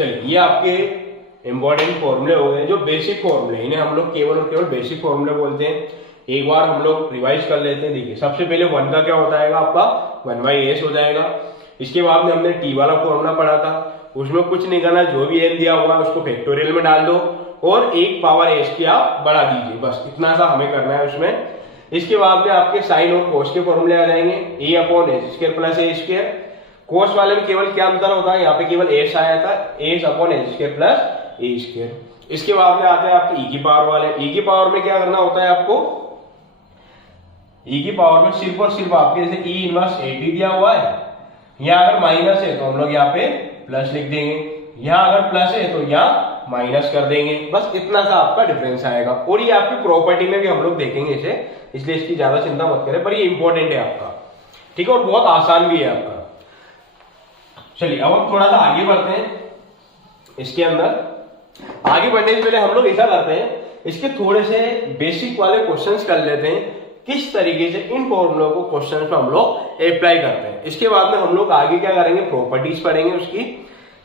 चलिए ये आपके इंपॉर्टेंट फॉर्मूले हो गए, जो बेसिक फॉर्मूले, इन्हें हम लोग केवल और केवल बेसिक फॉर्मूले बोलते हैं। एक बार हम लोग रिवाइज कर लेते हैं। देखिए सबसे पहले 1 का क्या होता है आपका 1/s हो जाएगा। इसके बाद में हमने t वाला फॉर्मूला पढ़ा था, उसमें कुछ नहीं करना, जो भी n दिया हुआ है उसको फैक्टोरियल में डाल दो और 1 पावर s की आप बढ़ा दीजिए, बस इतना सा हमें करना है उसमें। इसके बाद में आपके साइन और कोस के फॉर्मूले आ जाएंगे, a/s² प्लस a²। कोस वाले में केवल क्या अंतर होता है, यहाँ पे केवल s आया था, s/s² प्लस a²। इसके बाद में आते हैं आपके e की पावर वाले। e की पावर में क्या करना होता है आपको, e की पावर में सिर्फ और सिर्फ आपके जैसे e इनवर्स at दिया हुआ है, यहाँ अगर माइनस है तो हम लोग यहाँ पे प्लस लिख देंगे, यहाँ अगर प्लस है तो यहाँ माइनस कर देंगे, बस इतना सा आपका डिफरेंस आएगा। और ये आपकी प्रॉपर्टी में भी हम लोग देखेंगे इसे, इसलिए इसकी ज्यादा चिंता मत करें, पर ये इंपॉर्टेंट है आपका, ठीक है, और बहुत आसान भी है आपका। चलिए अब हम थोड़ा सा आगे बढ़ते हैं। इसके अंदर आगे बढ़ने से पहले हम लोग ऐसा करते हैं, इसके थोड़े से बेसिक वाले क्वेश्चंस कर लेते हैं, किस तरीके से इन फॉर्मूलों को क्वेश्चन में हम लोग अप्लाई करते हैं। इसके बाद में हम लोग आगे क्या करेंगे, प्रॉपर्टीज पढ़ेंगे उसकी,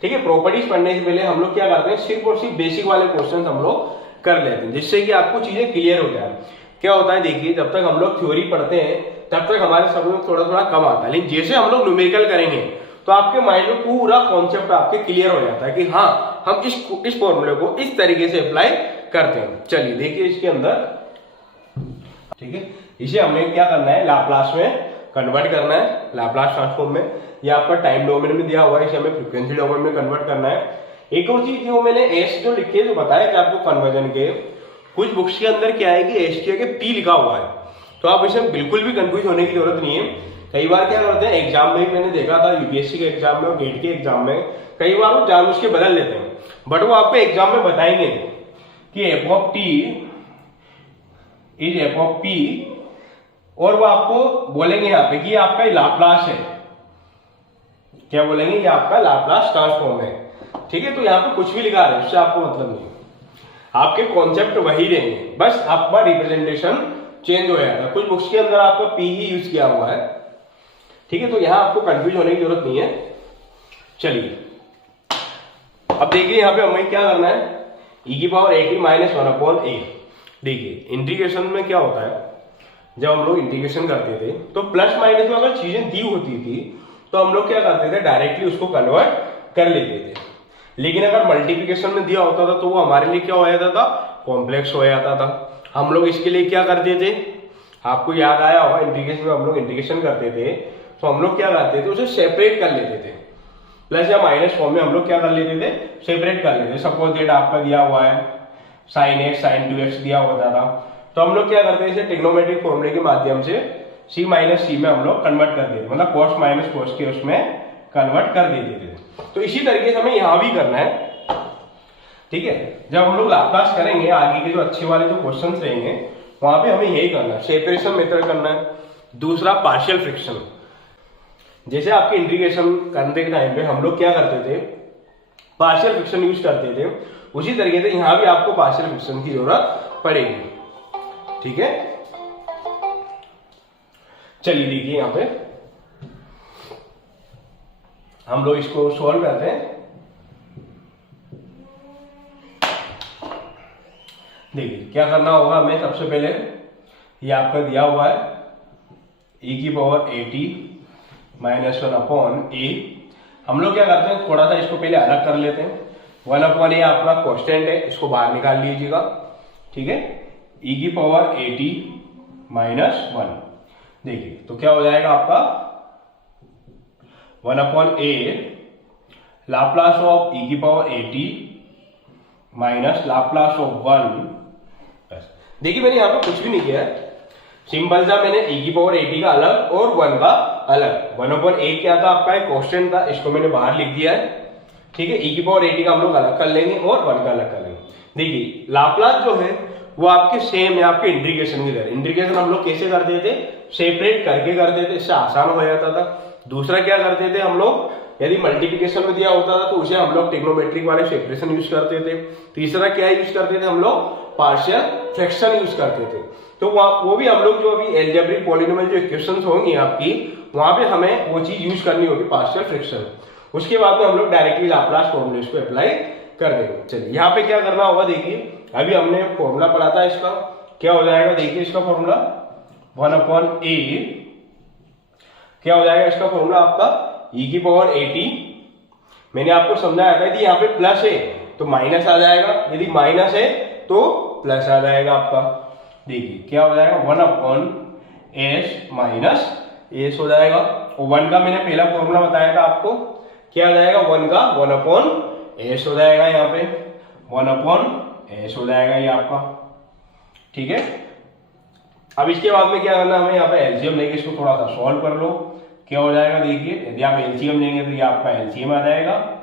ठीक है। प्रॉपर्टीज पढ़ने से पहले हम लोग क्या करते हैं, सिर्फ और सिर्फ बेसिक वाले क्वेश्चन हम लोग कर लेते हैं, जिससे कि आपको चीजें क्लियर हो जाए। क्या होता है देखिए, जब तक हम लोग थ्योरी पढ़ते हैं तब तक हमारे समझ में थोड़ा थोड़ा कम आता है, लेकिन जैसे हम लोग न्यूमेरिकल करेंगे तो आपके माइंड में पूरा कॉन्सेप्ट आपके क्लियर हो जाता है कि हाँ हम इस फॉर्मूले को इस तरीके से अप्लाई करते हैं। चलिए देखिए इसके अंदर, ठीक है, इसे हमें क्या करना है, लाप्लास में कन्वर्ट करना है, लाप्लास ट्रांसफॉर्म में। ये आपका टाइम डोमेन में दिया हुआ है, इसे हमें फ्रीक्वेंसी डोमेन में कन्वर्ट करना है। एक और चीज जो मैंने एस जो लिखे जो बताया कि आपको कन्वर्जन के, कुछ बुक्स के अंदर क्या है कि एस के आगे पी लिखा हुआ है, तो आप इसमें बिल्कुल भी कंफ्यूज होने की जरूरत नहीं है। कई बार क्या करते हैं एग्जाम में, मैंने देखा था यूपीएससी के एग्जाम में और गेट के एग्जाम में, कई बार वो जानबूझ के बदल लेते हैं, बट वो आपको एग्जाम में बताएंगे कि F of T is F of P, और वो आपको बोलेंगे यहाँ पे कि ये आपका लाप्लास है, क्या बोलेंगे, ये आपका लाप्लास ट्रांसफॉर्म है, ठीक है। तो यहाँ पे कुछ भी लिखा है उससे आपको मतलब नहीं, आपके कॉन्सेप्ट वही रहेंगे, बस आपका रिप्रेजेंटेशन चेंज हो जाएगा। कुछ बुक्स के अंदर आपका पी ही यूज किया हुआ है, ठीक है, तो यहां आपको कंफ्यूज होने की जरूरत नहीं है। चलिए अब देखिए यहाँ पे हमें क्या करना है, e की पावर at माइनस 1/a। देखिए इंटीग्रेशन में क्या होता है, जब हम लोग इंटीग्रेशन करते थे तो प्लस माइनस में अगर चीजें दी होती थी तो हम लोग क्या करते थे, डायरेक्टली उसको कन्वर्ट कर लेते थे। लेकिन अगर मल्टीप्लिकेशन में दिया होता था तो वो हमारे लिए क्या हो जाता था, कॉम्प्लेक्स हो जाता था। हम लोग इसके लिए क्या करते थे, आपको याद आया होगा इंटीग्रेशन में हम लोग इंटीग्रेशन करते थे तो हम लोग क्या करते थे, उसे सेपरेट कर लेते थे, प्लस या माइनस फॉर्म में हम लोग क्या कर लेते थे, सेपरेट कर लेते थे। सपोज दैट आपका दिया हुआ है sin x sin 2x दिया होता था, तो हम लोग क्या करते थे, इसे ट्रिग्नोमेट्रिक फॉर्मूले के माध्यम से c माइनस सी में हम लोग कन्वर्ट कर देते, मतलब cos माइनस cos के उसमें कन्वर्ट कर देते थे। तो इसी तरीके से हमें यहां भी करना है, ठीक है। जब हम लोग लाप्लास करेंगे आगे के जो अच्छे वाले जो क्वेश्चंस रहेंगे वहां पे हमें यही करना है, सेपरेशन मेथड करना है। दूसरा पार्शियल फ्रिक्शन, जैसे आपके इंटीग्रेशन करने के टाइम पे हम लोग क्या करते थे, पार्शियल फ्रिक्शन यूज करते थे, उसी तरीके से यहां भी आपको पार्शियल फ्रिक्शन की जरूरत पड़ेगी, ठीक है। चलिए देखिए यहां पे हम लोग इसको सॉल्व करते हैं। देखिए क्या करना होगा हमें, सबसे पहले ये आपका दिया हुआ है e की पावर at माइनस 1/a। हम लोग क्या करते हैं, थोड़ा सा इसको पहले अलग कर लेते हैं। 1/a आपका कांस्टेंट है, इसको बाहर निकाल लीजिएगा, ठीक है। e की पावर at माइनस 1, देखिए तो क्या हो जाएगा आपका 1/a लाप्लास ऑफ e की power at minus Laplace of 1। देखिए मैंने यहाँ पे कुछ भी नहीं किया है, सिंपल सा मैंने e की पावर at का अलग और 1 का अलग। 1/a क्या था आपका एक कांस्टेंट था, इसको मैंने बाहर लिख दिया है, ठीक है। e की पावर at का हम लोग अलग कर लेंगे और 1 का अलग कर लेंगे। देखिए लाप्लास जो है वो आपके सेम है आपके इंटीग्रेशन की तरह। इंटीग्रेशन हम लोग कैसे करते थे, सेपरेट करके करते थे, इससे आसान हो जाता था। दूसरा क्या करते थे हम लोग, यदि मल्टीप्लिकेशन में दिया होता था तो उसे हम लोग ट्रिग्नोमेट्रिक वाले सेपरेशन यूज करते थे। तीसरा क्या यूज करते थे हम लोग, पार्शियल फ्रैक्शन यूज करते थे। तो वो भी हम लोग जो अभी एल्जेब्रिक पॉलिनोमियल जो इक्वेशंस होंगी आपकी, वहां पे हमें वो चीज यूज करनी होगी, पार्शियल फ्रैक्शन। उसके बाद में हम लोग डायरेक्टली लाप्लास फॉर्मूले को अप्लाई कर देंगे। चलिए यहाँ पे क्या करना होगा, देखिए अभी हमने फॉर्मूला पढ़ा था इसका, क्या हो जाएगा देखिए इसका फॉर्मूला 1/a, क्या हो जाएगा इसका फॉर्मूला आपका e⁻at। मैंने आपको समझाया था यदि यहाँ पे प्लस है तो माइनस आ जाएगा, यदि माइनस है तो प्लस आ जाएगा आपका। देखिए क्या हो जाएगा 1/s माइनस एस हो जाएगा। और 1 का मैंने पहला फॉर्मूला बताया था आपको, क्या हो जाएगा 1 का 1/s हो जाएगा, यहाँ पे 1/s हो जाएगा ये आपका, ठीक है। अब इसके बाद में क्या करना, हमें यहाँ पे एलसीएम लेके इसको थोड़ा सा सॉल्व कर लो। क्या हो जाएगा देखिए, यदि आप एलसीएम लेंगे तो ये आपका एलसीएम आ जाएगा,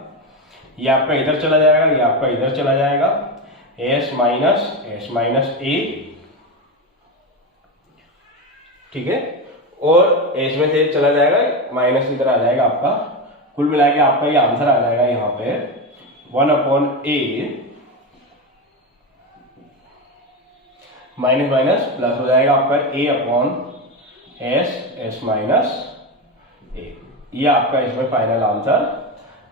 ये आपका इधर चला जाएगा, ये आपका इधर चला जाएगा, s माइनस a, ठीक है, और s में से चला जाएगा, माइनस इधर आ जाएगा आपका, कुल मिला के आपका ये आंसर आ जाएगा यहाँ पे 1/a माइनस माइनस प्लस हो जाएगा आपका a/s माइनस a। ये आपका इसमें फाइनल आंसर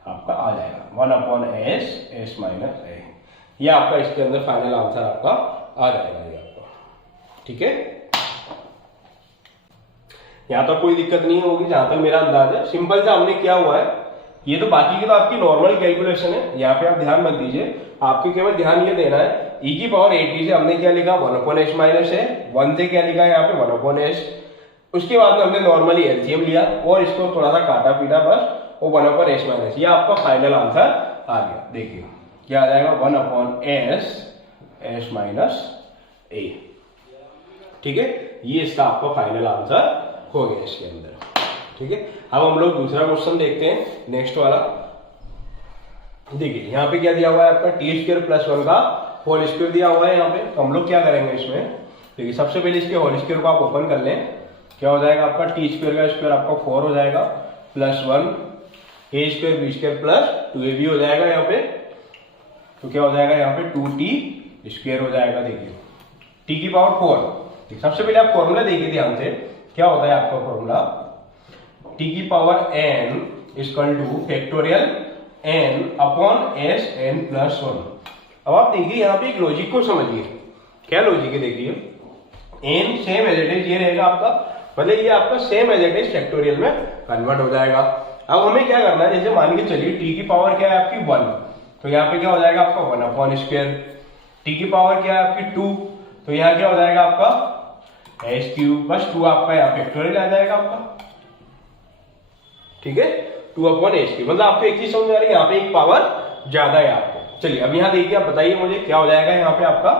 आपका आ जाएगा 1/s माइनस a। ये आपका इसके अंदर फाइनल आंसर आपका आ जाएगा ये आपका, ठीक है। यहाँ तक कोई दिक्कत नहीं होगी जहां तक मेरा अंदाज है। सिंपल सा हमने क्या हुआ है, ये तो बाकी की तो आपकी नॉर्मल कैलकुलेशन है, यहाँ पे आप ध्यान मत दीजिए, आपको केवल ध्यान ये देना है e⁻at से हमने क्या लिखा 1/s माइनस है, 1 से क्या लिखा है यहाँ पे 1/s। उसके बाद में हमने नॉर्मली एलसीएम लिया और इसको थोड़ा सा काटा पीटा बस, और 1/s माइनस, ये आपका फाइनल आंसर आ गया। देखिए क्या आ जाएगा 1/s माइनस a, ठीक है। ये इसका आपका फाइनल आंसर हो गया इसके अंदर, ठीक है। अब हम लोग दूसरा क्वेश्चन देखते हैं, नेक्स्ट वाला। देखिए यहाँ पे क्या दिया हुआ है आपका t² + 1 का होल स्क्वायर दिया हुआ है यहाँ पे। तो हम लोग क्या करेंगे इसमें, देखिए सबसे पहले इसके होल स्क्वायर को आप ओपन कर लें। क्या हो जाएगा आपका t² का स्क्वायर आपका 4 हो जाएगा, +1 a² b² + 2ab हो जाएगा यहाँ पे। तो क्या हो जाएगा यहाँ पे 2t² हो जाएगा। देखिए t⁴, सबसे पहले आप फॉर्मूला देखिए ध्यान से, क्या होता है आपका फॉर्मूला t⁻n = फैक्टोरियल n/s(n+1). अब आप देखिए यहाँ पे एक लॉजिक को समझिए, क्या लॉजिक है देखिए, n same as it is ये रहेगा आपका, मतलब ये आपका same as it is factorial में कन्वर्ट हो जाएगा। अब हमें क्या करना है, जैसे मान के चलिए t की पावर क्या है आपकी 1, तो यहाँ पे क्या हो जाएगा आपका 1/2। t की पावर क्या है आपकी 2, तो यहाँ क्या हो जाएगा आपका s³ बस 2 आपका यहाँ फैक्टोरियल आ जाएगा आपका, ठीक है, 2/s³। मतलब आपको एक चीज समझ आ रही है, यहाँ पे एक पावर ज्यादा है आपको। चलिए अब यहाँ देखिए, आप बताइए मुझे क्या हो जाएगा यहाँ पे आपका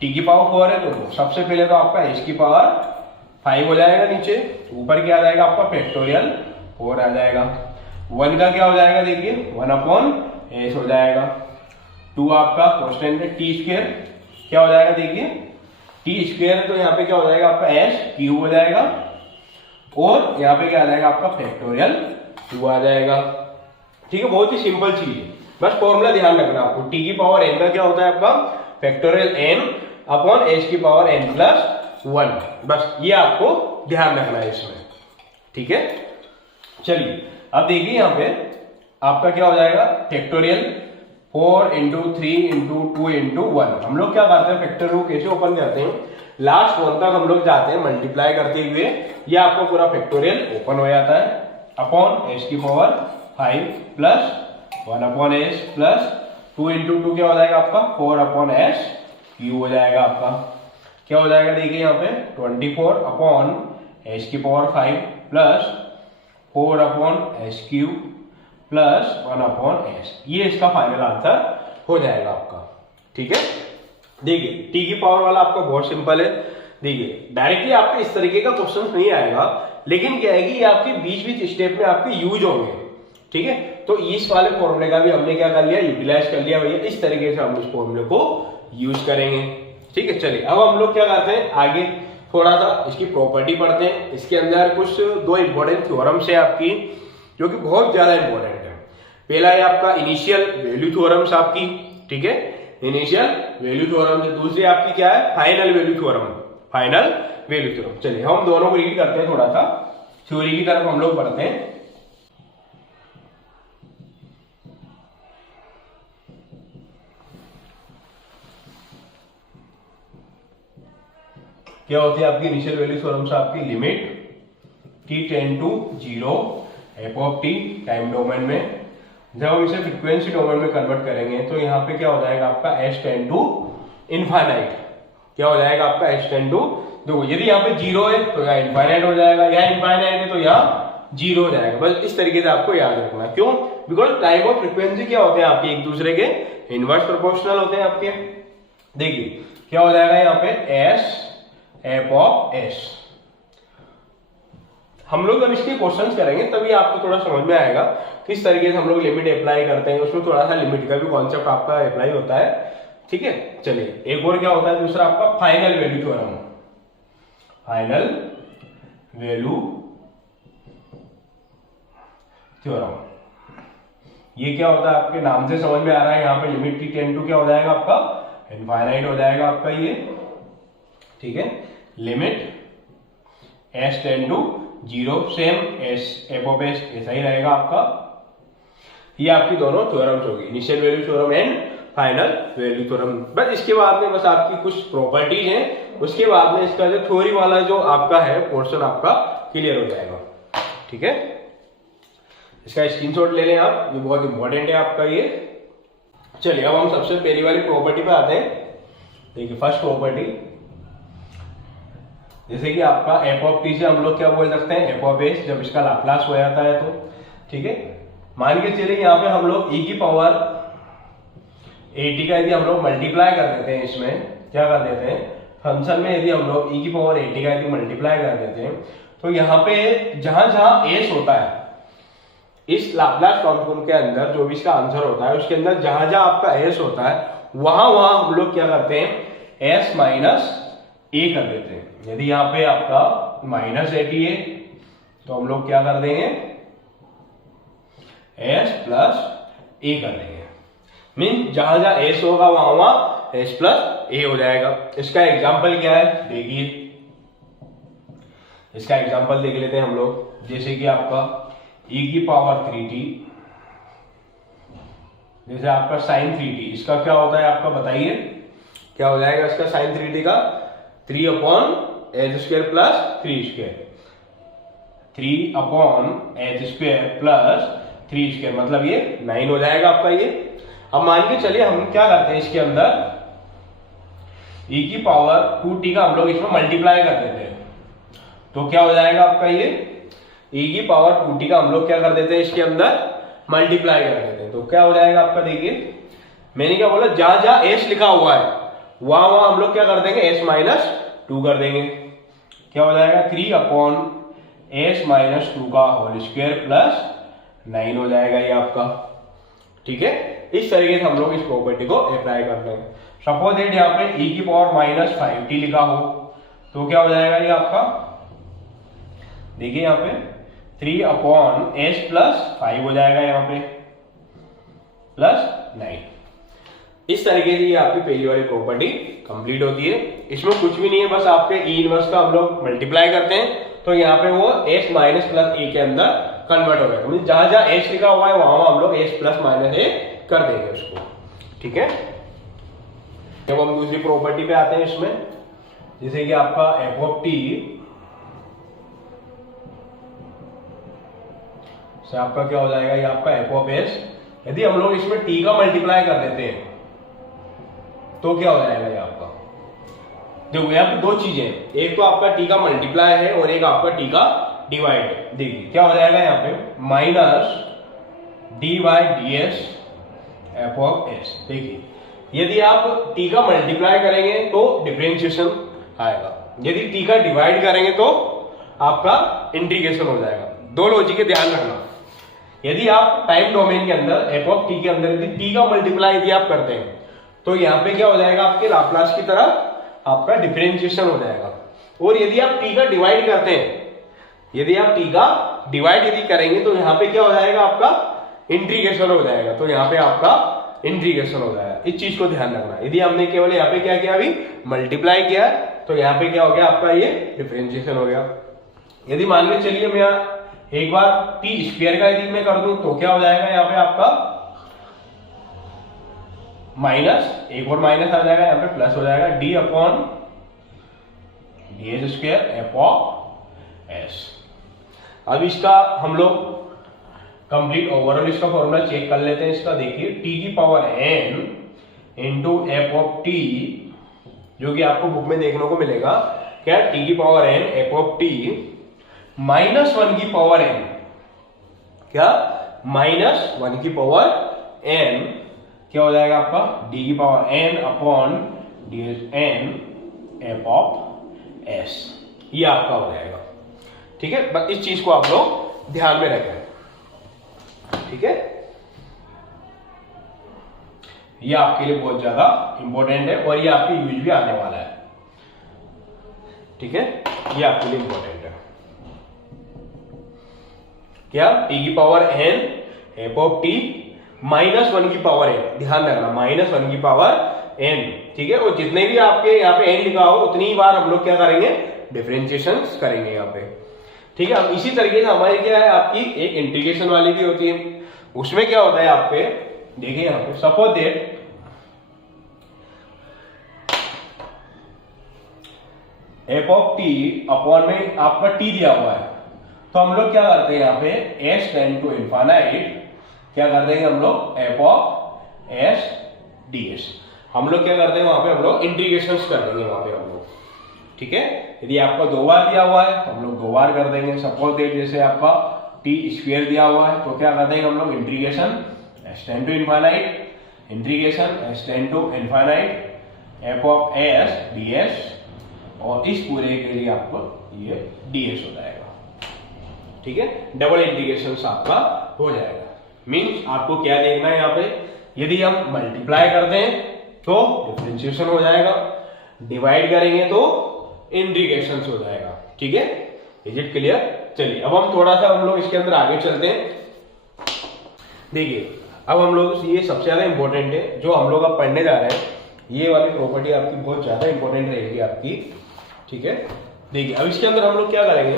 t की पावर 4 है, तो सबसे पहले तो आपका s की पावर 5 हो जाएगा, नीचे ऊपर क्या आ जाएगा आपका फैक्टोरियल 4 आ जाएगा। 1 का क्या हो जाएगा देखिए 1/s हो जाएगा। 2 आपका कांस्टेंट है, t² क्या हो जाएगा देखिए t², तो यहाँ पे क्या हो जाएगा आपका s³ हो जाएगा, और यहाँ पे क्या आ जाएगा आपका फैक्टोरियल 2 आ जाएगा, ठीक है। बहुत ही सिंपल चीज है, बस फॉर्मूला ध्यान रखना आपको। t की पावर n का क्या होता है आपका फैक्टोरियल n/s⁻n+1, बस ये आपको ध्यान रखना है इसमें, ठीक है। चलिए अब देखिए यहाँ पे आपका क्या हो जाएगा फैक्टोरियल 4 × 3 × 2 × 1। हम लोग क्या करते हैं, फैक्टोरियल को कैसे ओपन करते हैं, लास्ट 1 तक हम लोग जाते हैं मल्टीप्लाई करते हुए, ये आपका पूरा फैक्टोरियल ओपन हो जाता है अपॉन s की पावर 5 + 1/s + 2 × 2 क्या हो जाएगा आपका 4/s³ हो जाएगा आपका। क्या हो जाएगा देखिए यहाँ पे 24/s की पावर 5 + 4/s³ + 1/s, ये इसका फाइनल आंसर हो जाएगा आपका, ठीक है। देखिए t की पावर वाला आपका बहुत सिंपल है। देखिए डायरेक्टली आपके इस तरीके का क्वेश्चन नहीं आएगा, लेकिन क्या है कि ये आपके बीच बीच स्टेप में आपके यूज होंगे, ठीक है। तो इस वाले फॉर्मूले का भी हमने क्या कर लिया, यूटिलाइज कर लिया भैया, इस तरीके से हम इस फॉर्मूले को यूज करेंगे, ठीक है। चलिए अब हम लोग क्या करते हैं, आगे थोड़ा सा इसकी प्रॉपर्टी पढ़ते हैं। इसके अंदर कुछ 2 इंपॉर्टेंट थ्योरम्स है आपकी, जो कि बहुत ज्यादा इंपॉर्टेंट है। पहला है आपका इनिशियल वैल्यू थ्योरम्स आपकी, ठीक है, इनिशियल वैल्यू थ्योरम। दूसरी आपकी क्या है final value theorem, final value theorem. चलिए हम दोनों को रीड करते हैं, थोड़ा सा थ्योरी की तरफ हम लोग पढ़ते हैं। क्या होती है आपकी इनिशियल वैल्यू थ्योरम से? आपकी limit t tend to 0 F of T time domain में, जब हम इसे फ्रीक्वेंसी डोमेन में कन्वर्ट करेंगे तो यहाँ पे क्या हो जाएगा आपका एस टेंड टू इनफाइनाइट। क्या हो जाएगा आपका एस टेंड टू, देखो यदि यहाँ पे 0 है तो यहाँ इनफाइनाइट हो जाएगा, यहाँ इनफाइनाइट है तो यहाँ 0 हो जाएगा। बस इस तरीके से आपको याद रखना। क्यों? बिकॉज टाइम और फ्रीक्वेंसी क्या होते हैं आपके एक दूसरे के इनवर्स प्रोपोर्शनल होते हैं आपके। देखिए क्या हो जाएगा यहाँ पे एस एफ ऑफ एस। हम लोग जब इसके क्वेश्चंस करेंगे तभी आपको थोड़ा समझ में आएगा किस तरीके से हम लोग लिमिट अप्लाई करते हैं, उसमें थोड़ा सा लिमिट का भी कॉन्सेप्ट आपका अप्लाई होता है। ठीक है, चलिए एक और क्या होता है दूसरा आपका final value theorem. Final value theorem ये क्या होता है आपके नाम से समझ में आ रहा है। यहाँ पे लिमिट t टेंड टू क्या हो जाएगा आपका इनफाइनाइट हो जाएगा आपका ये। ठीक है, limit s tend to 0 same S F of S ऐसा ही रहेगा आपका। ये आपकी दोनों थ्योरम्स होगी, initial value theorem and final value theorem. बस इसके बाद में बस आपकी कुछ प्रॉपर्टीज हैं, उसके बाद में इसका जो थ्योरी वाला जो आपका है पोर्शन आपका क्लियर हो जाएगा। ठीक है, इसका स्क्रीनशॉट ले लें आप, ये बहुत इंपॉर्टेंट है आपका ये। चलिए अब हम सबसे पहली वाली प्रॉपर्टी पे आते हैं। देखिए फर्स्ट प्रॉपर्टी, जैसे कि आपका एफ ऑफ टी से हम लोग क्या बोल सकते हैं एफ ऑफ एस, जब इसका लाप्लास हो जाता है तो। ठीक है, मान के चलिए यहाँ पे हम लोग e की पावर at का यदि हम लोग मल्टीप्लाई कर देते हैं, इसमें क्या कर देते हैं फंक्शन में यदि हम लोग e की पावर at का यदि मल्टीप्लाई कर देते हैं तो यहाँ पे जहां जहां s होता है इस लाप्लास ट्रांसफॉर्म के अंदर, जो भी इसका आंसर होता है उसके अंदर जहां जहां आपका s होता है वहां वहां हम लोग क्या करते हैं s माइनस a कर देते हैं। यदि यहाँ पे आपका माइनस एटी है तो हम लोग क्या कर देंगे s प्लस a कर देंगे। मीन जहां जहां s होगा वहां वहां s प्लस a हो जाएगा। इसका एग्जांपल क्या है देखिए, इसका एग्जांपल देख लेते हैं हम लोग। जैसे कि आपका e की पावर 3t, जैसे आपका साइन 3t, इसका क्या होता है आपका बताइए क्या हो जाएगा इसका साइन 3t का 3 upon H square plus 3 square, 3 upon H square plus 3 square, मतलब ये 9 हो जाएगा आपका ये। अब मान के चलिए हम क्या करते हैं इसके अंदर e की पावर 2t का हम लोग इसमें मल्टीप्लाई कर देते हैं तो क्या हो जाएगा आपका ये e की पावर 2t का हम लोग क्या कर देते हैं इसके अंदर मल्टीप्लाई कर देते हैं तो क्या हो जाएगा आपका। देखिए मैंने क्या बोला, जहां जहां s लिखा हुआ है वहां वहां हम लोग क्या कर देंगे s माइनस 2 कर देंगे। क्या हो जाएगा 3 अपॉन s माइनस 2 का होल स्क्वायर प्लस 9 हो जाएगा ये आपका। ठीक है, इस तरीके से हम लोग इस प्रॉपर्टी को अप्लाई करते हैं। सपोज दैट यहाँ पे e की पावर माइनस 5t लिखा हो तो क्या हो जाएगा ये आपका, देखिए यहाँ पे 3 अपॉन s प्लस 5 हो जाएगा यहाँ पे प्लस 9। इस तरीके से ये आपकी पहली वाली प्रॉपर्टी कंप्लीट होती है। इसमें कुछ भी नहीं है, बस आपके e इनवर्स का हम लोग मल्टीप्लाई करते हैं तो यहाँ पे वो s माइनस प्लस a के अंदर कन्वर्ट हो गया। मतलब जहां जहां s लिखा हुआ है वहां हम लोग s प्लस माइनस a कर देंगे उसको। ठीक है, जब हम दूसरी प्रॉपर्टी पे आते हैं इसमें, जैसे कि आपका f ऑफ t से आपका क्या हो जाएगा ये आपका f ऑफ s। यदि हम लोग इसमें t का मल्टीप्लाई कर देते हैं तो क्या हो जाएगा ये आपका, देखो यहाँ पे दो चीजें, एक तो आपका t का मल्टीप्लाई है और एक आपका t का डिवाइड है। देखिए क्या हो जाएगा यहाँ पे minus dy ds f of s। देखिए यदि आप t का मल्टीप्लाई करेंगे तो डिफरेंशिएशन आएगा, यदि t का डिवाइड करेंगे तो आपका इंटीग्रेशन हो जाएगा। दो लॉजिक के ध्यान रखना, यदि आप टाइम डोमेन के अंदर f ऑफ t के अंदर यदि t का मल्टीप्लाई यदि आप करते हैं तो यहाँ पे क्या हो जाएगा आपके लाप्लास की तरह आपका डिफरेंशिएशन हो जाएगा। और यदि आप t का डिवाइड करते हैं, यदि आप t का डिवाइड यदि करेंगे तो यहाँ पे क्या हो जाएगा आपका इंटीग्रेशन हो जाएगा। तो यहाँ पे आपका इंटीग्रेशन हो जाएगा, इस चीज को ध्यान रखना। यदि हमने केवल यहाँ पे क्या किया अभी मल्टीप्लाई किया तो यहाँ पे क्या हो गया आपका ये डिफरेंशिएशन हो गया। यदि मान के चलिए मैं एक बार टी स्क्वायर का यदि मैं कर दूं तो क्या हो जाएगा यहाँ पे आपका माइनस, एक और माइनस आ जाएगा यहाँ पे प्लस हो जाएगा D upon ds square F of S. अब इसका हम लोग कंप्लीट ओवरऑल इसका फॉर्मूला चेक कर लेते हैं। इसका देखिए टी की power n into F of T, जो कि आपको बुक में देखने को मिलेगा क्या, टी की power n F of T minus 1 की पावर n, क्या माइनस 1 की पावर n क्या हो जाएगा आपका, डी की power n upon D n F of S, ये आपका हो जाएगा। ठीक है, बस इस चीज को आप लोग ध्यान में रखें। ठीक है, ये आपके लिए बहुत ज्यादा इंपॉर्टेंट है और ये आपके यूज भी आने वाला है। ठीक है, ये आपके लिए इंपॉर्टेंट है। क्या, टी की power n F of T minus 1 की पावर n, ध्यान रखना माइनस 1 की पावर n। ठीक है, और जितने भी आपके यहाँ पे n लिखा हो उतनी ही बार हम लोग क्या करेंगे, डिफरेंशिएशन करेंगे यहाँ पे। ठीक है, अब इसी तरीके से हमारी क्या है, आपकी एक इंटीग्रेशन वाली भी होती है। उसमें क्या होता है आप पे देखिए, यहाँ पे suppose that F of T upon में आपका टी दिया हुआ है, तो हम लोग क्या करते हैं यहाँ पे एस टेंड टू इनफाइनाइट, क्या कर देंगे हम लोग F of S D S, हम लोग क्या करते हैं वहां पे हम लोग इंटीग्रेशन कर देंगे वहां पे हम लोग। ठीक है, यदि आपका 2 बार दिया हुआ है तो हम लोग 2 बार कर देंगे। सपोज दैट जैसे आपका टी स्क्वायर दिया हुआ है तो क्या कर देंगे हम लोग integration S tend to infinite, integration S tend to infinite F of S D S, और इस पूरे के लिए आपको ये ds हो जाएगा। ठीक है, डबल इंटीग्रेशन आपका हो जाएगा। मींस आपको क्या देखना है यहाँ पे, यदि हम मल्टीप्लाई कर दें तो डिफरेंशिएशन हो जाएगा, डिवाइड करेंगे तो इंटीग्रेशन हो जाएगा। ठीक है, इज इट क्लियर? चलिए अब हम थोड़ा सा हम लोग इसके अंदर आगे चलते हैं। देखिए अब हम लोग, ये सबसे ज्यादा इंपॉर्टेंट है जो हम लोग अब पढ़ने जा रहे हैं, ये वाली प्रॉपर्टी आपकी बहुत ज्यादा इंपॉर्टेंट रहेगी आपकी। ठीक है, देखिए अब इसके अंदर हम लोग क्या करेंगे,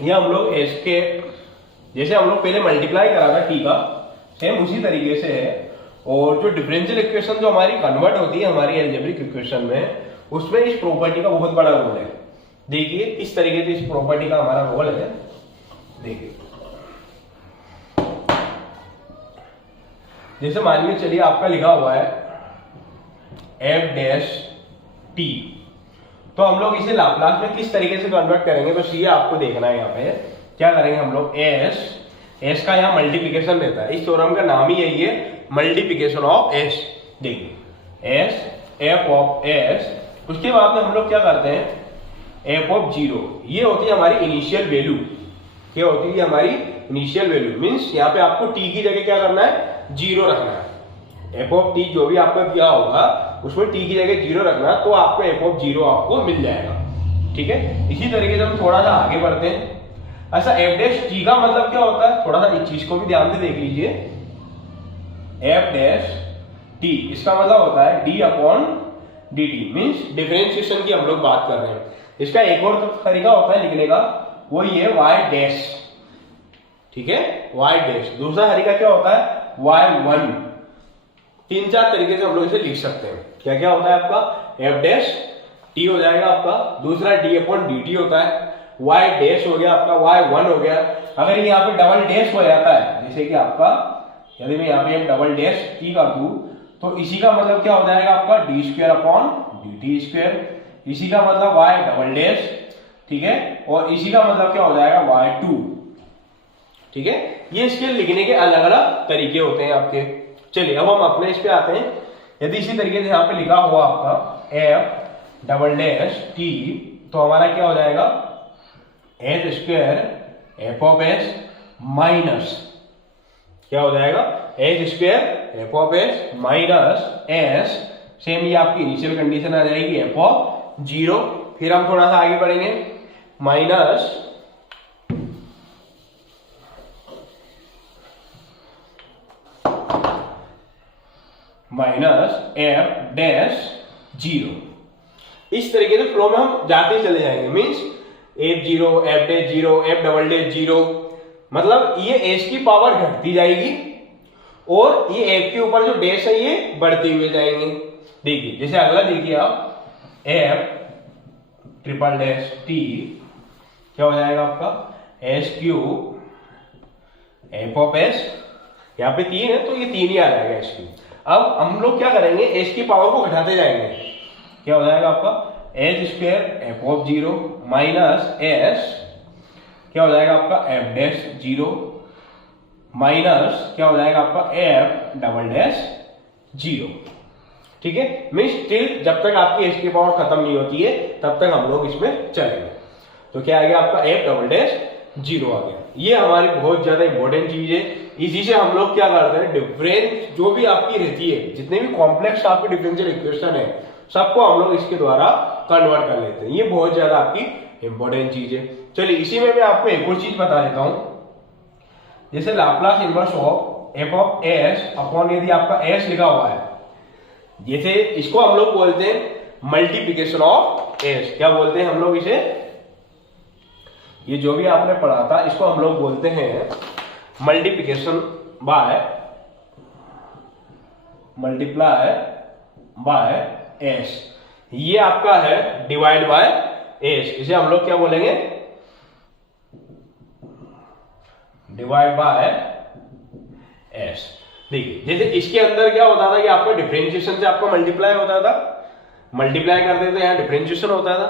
ये हम लोग एस के जैसे हम लोग पहले मल्टीप्लाई करा था टी का, सेम उसी तरीके से है। और जो डिफरेंशियल इक्वेशन जो हमारी कन्वर्ट होती है हमारी अलजेब्रिक इक्वेशन में, उसमें इस प्रॉपर्टी का बहुत बड़ा रोल है। देखिए इस तरीके से इस प्रॉपर्टी का हमारा रोल है। देखिए जैसे मानिए चलिए आपका लिखा हुआ है एफ डैश टी, तो हम लोग इसे लाप्लास में किस तरीके से कन्वर्ट करेंगे, तो ये आपको देखना है। यहाँ पे क्या करेंगे हम लोग, एस का यहाँ मल्टीप्लिकेशन रहता है, इस थ्योरम का नाम ही यही है, मल्टीप्लिकेशन ऑफ एस। देखिए एस एफ ऑफ एस, उसके बाद में हम लोग क्या करते हैं एफ ऑफ जीरो, ये होती है हमारी इनिशियल वैल्यू। क्या होती है हमारी इनिशियल वैल्यू, मीन्स यहाँ पे आपको टी की जगह क्या करना है, जीरो रखना है। एफ ऑफ टी जो भी आपका किया होगा उसमें टी की जगह जीरो रखना, तो आपको एफ ऑफ जीरो आपको मिल जाएगा। ठीक है, इसी तरीके से हम थोड़ा सा आगे बढ़ते हैं। अच्छा एफ डैश टी का मतलब क्या होता है, थोड़ा सा इस चीज को भी ध्यान से देख लीजिए। एफ डैश टी इसका मतलब होता है D upon D T, means differentiation की हम लोग बात कर रहे हैं। इसका एक और तरीका होता है लिखने का, वो ये वाई डैश। ठीक है, वाई डैश। दूसरा तरीका क्या होता है, वाई वन। 3-4 तरीके से हम लोग इसे लिख सकते हैं। क्या क्या होता है आपका, एफ डैश टी हो जाएगा आपका, दूसरा डी अपॉन डी टी होता है, वाई डैश हो गया आपका, वाई वन हो गया। अगर यहाँ पे डबल डैश हो जाता है, जैसे कि आपका यदि मैं यहाँ पे एक डबल डैश टी कर दूं, तो इसी का मतलब क्या हो जाएगा आपका D square upon D T square. इसी का मतलब वाई डबल डैश। ठीक है, और इसी का मतलब क्या हो जाएगा वाई टू। ठीक है, ये इसके लिखने के अलग अलग तरीके होते हैं आपके। चलिए अब हम अपने इस पे आते हैं। यदि इसी तरीके से यहाँ पे लिखा हुआ आपका एफ डबल डैश टी, तो हमारा क्या हो जाएगा H square F of S minus क्या हो जाएगा H square F of S minus S. Same ये आपकी इनिशियल कंडीशन आ जाएगी एफ ऑफ जीरो। फिर हम थोड़ा सा आगे बढ़ेंगे, माइनस एफ डैश जीरो। इस तरीके से फ्लो में हम जाते चले जाएंगे, means F zero F dash zero F double dash zero, मतलब ये एस की पावर घटती जाएगी और ये एफ के ऊपर जो डैश है ये बढ़ते हुए जाएंगे। देखिए जैसे अगला देखिए आप एफ ट्रिपल डैश टी क्या हो जाएगा आपका S cube F of S, यहाँ पे 3 है तो ये 3 ही आ जाएगा एस क्यूब। अब हम लोग क्या करेंगे, एस की पावर को घटाते जाएंगे, क्या हो जाएगा आपका S square F of 0 minus S क्या हो जाएगा आपका एफ डैश 0 माइनस क्या हो जाएगा आपका एफ डबल डैश 0। ठीक है, मीन्स स्टिल जब तक आपकी एस की पावर खत्म नहीं होती है तब तक हम लोग इसमें चलेंगे। तो क्या आ गया आपका एफ डबल डैश 0 आ गया। ये हमारी बहुत ज्यादा इंपॉर्टेंट चीज है, इसी से हम लोग क्या करते हैं, डिफरेंस जो भी आपकी रहती है, जितने भी कॉम्प्लेक्स आपकी डिफरेंशियल इक्वेशन है सबको हम लोग इसके द्वारा कन्वर्ट कर लेते हैं। ये बहुत ज्यादा आपकी इंपॉर्टेंट चीज है। चलिए इसी में मैं आपको एक और चीज बता देता हूं, जैसे Laplace inverse of F of S upon, यदि आपका एस लिखा हुआ है, जैसे इसको हम लोग बोलते हैं मल्टीप्लिकेशन ऑफ एस। क्या बोलते हैं हम लोग इसे, ये जो भी आपने पढ़ा था इसको हम लोग बोलते हैं multiplication by multiply by S. ये आपका है डिवाइड बाय एस, इसे हम लोग क्या बोलेंगे, डिवाइड बाय एस। देखिए जैसे इसके अंदर क्या होता था कि आपका डिफरेंशिएशन से आपका मल्टीप्लाई होता था, मल्टीप्लाई करते थे, यहाँ डिफरेंशिएशन होता था,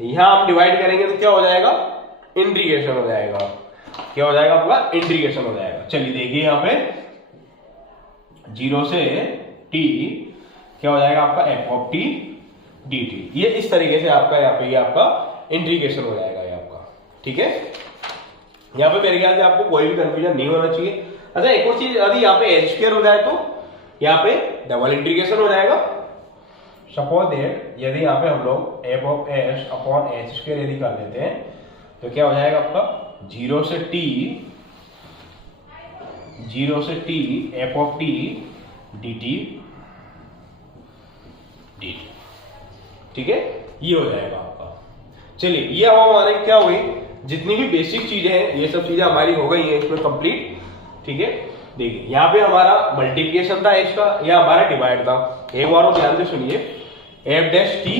यहां हम डिवाइड करेंगे तो क्या हो जाएगा, इंटीग्रेशन हो जाएगा। क्या हो जाएगा आपका इंटीग्रेशन हो जाएगा। चलिए देखिए यहाँ पे 0 से t क्या हो जाएगा आपका F of T D T. ये इस तरीके से आपका यहाँ पे आपका इंटीग्रेशन हो जाएगा ये आपका। ठीक है, यहाँ पे मेरे ख्याल से आपको कोई भी कंफ्यूजन नहीं होना चाहिए। अच्छा एक और चीज, यदि यहाँ पे एच स्क्वायर हो जाए तो यहाँ पे डबल इंटीग्रेशन हो जाएगा। सपोज दैट यदि यहाँ पे हम लोग F of S upon H square यदि कर देते हैं तो क्या हो जाएगा आपका 0 से t F of T D T D. ठीक है, ये हो जाएगा आपका। चलिए ये हमारे क्या हुई, जितनी भी बेसिक चीजें हैं ये सब चीजें हमारी हो गई हैं इसमें कंप्लीट। ठीक है, देखिए यहाँ पे हमारा मल्टीप्लिकेशन था इसका, यह हमारा डिवाइड था। एक बार और ध्यान से सुनिए, F dash T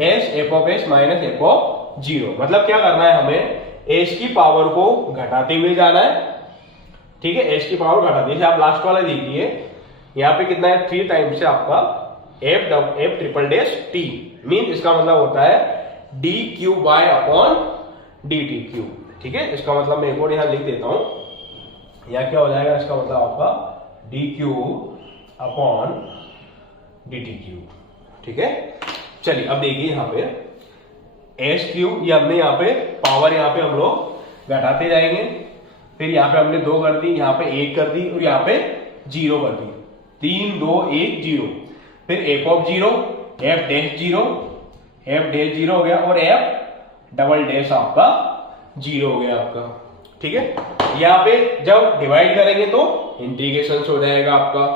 S F of S minus F of 0, मतलब क्या करना है, हमें एस की पावर को घटाते हुए जाना है। ठीक है, एस की पावर घटाते, जैसे आप लास्ट वाला देखिए यहाँ पे कितना है 3 टाइम्स से आपका F triple dash T, mean इसका मतलब होता है D Q by upon D T cube. ठीक है, इसका मतलब मैं एक और यहाँ लिख देता हूं, यहाँ क्या हो जाएगा, इसका मतलब आपका D cube upon D T cube. ठीक है, चलिए अब देखिए यहाँ पे एस क्यूब, ये हमने यहाँ पे पावर यहाँ पे हम लोग घटाते जाएंगे, फिर यहाँ पे हमने 2 कर दी, यहाँ पे 1 कर दी और यहाँ पे 0 कर दी, 3 2 1 0, फिर F of 0 F dash 0 F dash 0 हो गया और एफ डबल डैश आपका 0 हो गया आपका। ठीक है, यहाँ पे जब डिवाइड करेंगे तो इंटीग्रेशन हो जाएगा आपका।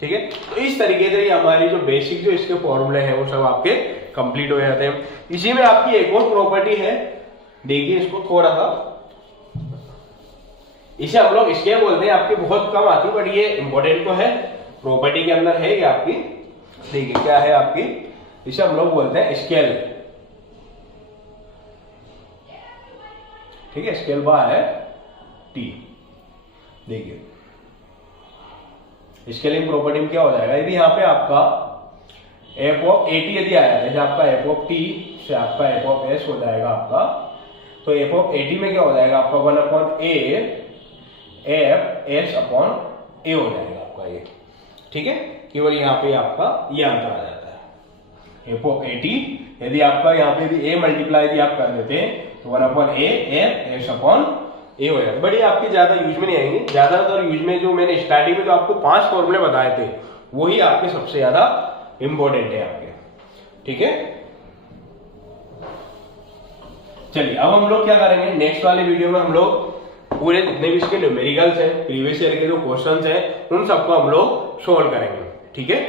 ठीक है, तो इस तरीके से हमारी जो बेसिक जो इसके फॉर्मूले हैं वो सब आपके कंप्लीट हो जाते हैं। इसी में आपकी एक और प्रॉपर्टी है, देखिए इसको थोड़ा सा, इसे हम लोग स्केल बोलते हैं, आपकी बहुत कम आती बट ये इंपॉर्टेंट तो है, प्रॉपर्टी के अंदर है ये आपकी। देखिए क्या है आपकी, इसे हम लोग बोलते हैं स्केल। ठीक है, स्केल बाय टी। देखिए स्केलिंग प्रॉपर्टी में क्या हो जाएगा, यदि यहाँ पे आपका एफ ऑफ ए टी यदि आया, जैसे आपका एफ ऑफ टी से आपका एफ ऑफ एस हो जाएगा आपका, तो एफ ऑफ ए टी में क्या हो जाएगा आपका 1 upon A F S upon A हो जाएगा आपका ये। ठीक है, केवल यहाँ पे आपका ये अंतर आ जाता है। एफ ऑफ ए टी यदि आपका यहाँ पे भी ए मल्टीप्लाई यदि आप कर देते हैं तो 1 upon A F S upon A हो जाता है। बट ये आपकी ज्यादा यूज में नहीं आएंगे, ज्यादातर यूज में जो मैंने स्टार्टिंग में जो आपको 5 फॉर्मूले बताए थे वही आपके सबसे ज्यादा इंपॉर्टेंट है आपके। ठीक है, चलिए अब हम लोग क्या करेंगे, नेक्स्ट वाले वीडियो में हम लोग पूरे जितने भी इसके न्यूमेरिकल्स हैं, प्रीवियस ईयर के जो क्वेश्चंस हैं उन सबको हम लोग सोल्व करेंगे। ठीक है।